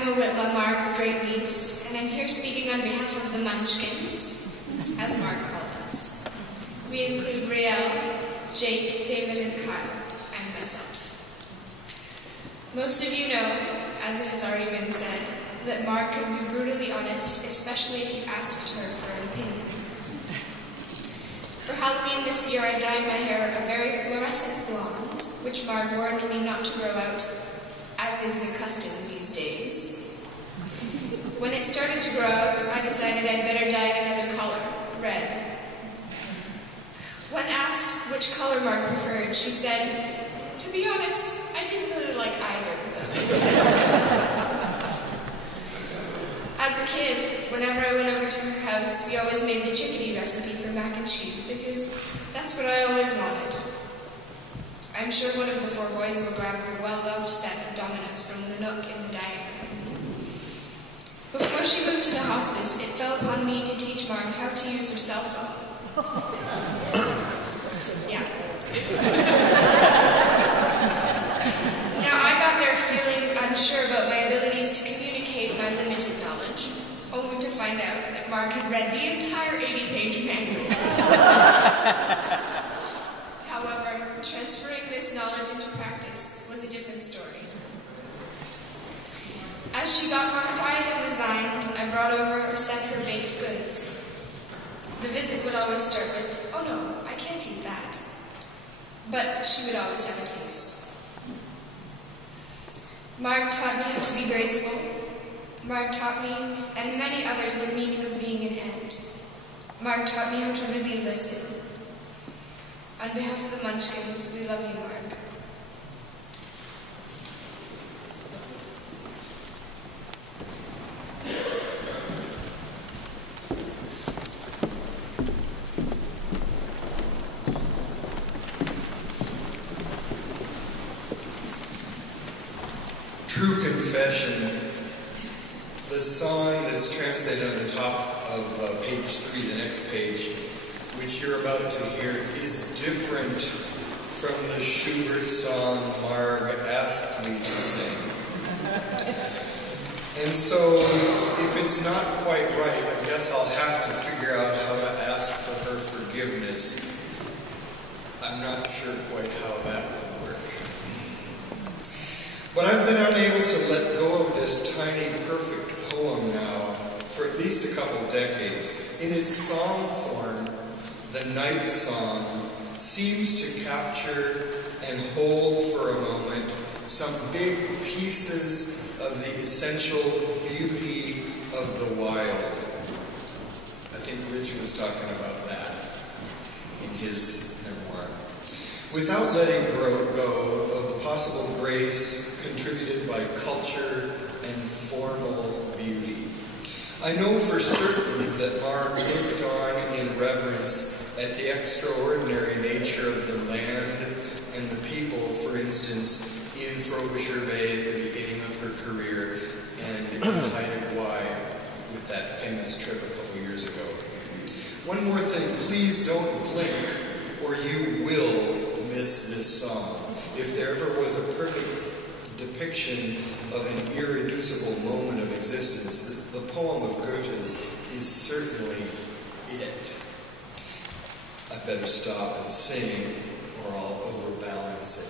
I'm Whitla, Marg's great niece, and I'm here speaking on behalf of the Munchkins, as Marg called us. We include Riel, Jake, David, and Kyle, and myself. Most of you know, as it has already been said, that Marg could be brutally honest, especially if you asked her for an opinion. For Halloween this year, I dyed my hair a very fluorescent blonde, which Marg warned me not to grow out, as is the custom these days. When it started to grow out, I decided I'd better dye it another color, red. When asked which color Marg preferred, she said, "To be honest, I didn't really like either of them." As a kid, whenever I went over to her house, we always made the chickadee recipe for mac and cheese because that's what I always wanted. I'm sure one of the four boys will grab the well-loved set of dominoes from the nook in the dining room. Before she moved to the hospice, it fell upon me to teach Marg how to use her cell phone. Yeah. Now, I got there feeling unsure about my abilities to communicate my limited knowledge, only to find out that Marg had read the entire 80-page manual. However, transferring this knowledge into practice was a different story. As she got more quiet and resigned, I brought over or sent her baked goods. The visit would always start with, "Oh no, I can't eat that." But she would always have a taste. Marg taught me how to be graceful. Marg taught me, and many others, the meaning of being an ant. Marg taught me how to really listen. On behalf of the Munchkins, we love you, Marg. True Confession, the song that's translated on the top of page 3, the next page, which you're about to hear, is different from the Schubert song Marg asked me to sing. And so, if it's not quite right, I guess I'll have to figure out how to ask for her forgiveness. I'm not sure quite how that will work. But I've been unable to let go of this tiny, perfect poem now for at least a couple decades. In its song form, the night song seems to capture and hold for a moment some big pieces of the essential beauty of the wild. I think Rich was talking about that in his memoir. Without letting go of the possible grace contributed by culture and formal beauty. I know for certain that Marg looked on in reverence at the extraordinary nature of the land and the people, for instance, in Frobisher Bay at the beginning of her career and in Haida Gwaii with that famous trip a couple years ago. One more thing, please don't blink or you will miss this song. If there ever was a perfect depiction of an irreducible moment of existence, the poem of Goethe's is certainly it. I better stop and sing or I'll overbalance it.